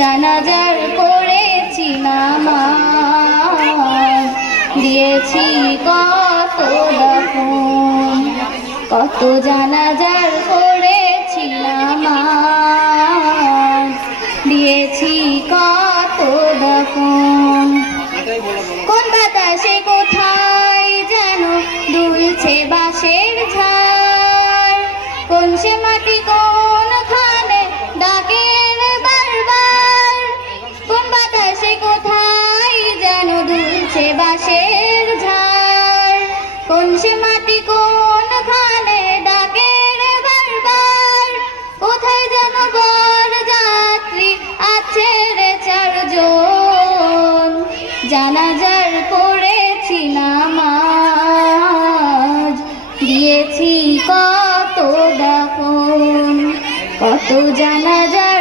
জানাজার করেছি নামাজ। দিয়েছি কত দফন, কত জানাজার করেছি নামাজ। দিয়েছি কত দফন। কোন বাতাসে, কোথায় যেন দুলছে বাঁশের ঝাড়। কোন সে মাটি, কোন দুলছে বাসের ঝাড়? কোন সে মাটি কোন খানে ডাকে বারবার? কোথায় যেন বর যাত্রী আছে রে চারজন। জানাজার পড়েছি নামাজ। দিয়েছি কত দাফন। কত জানাজার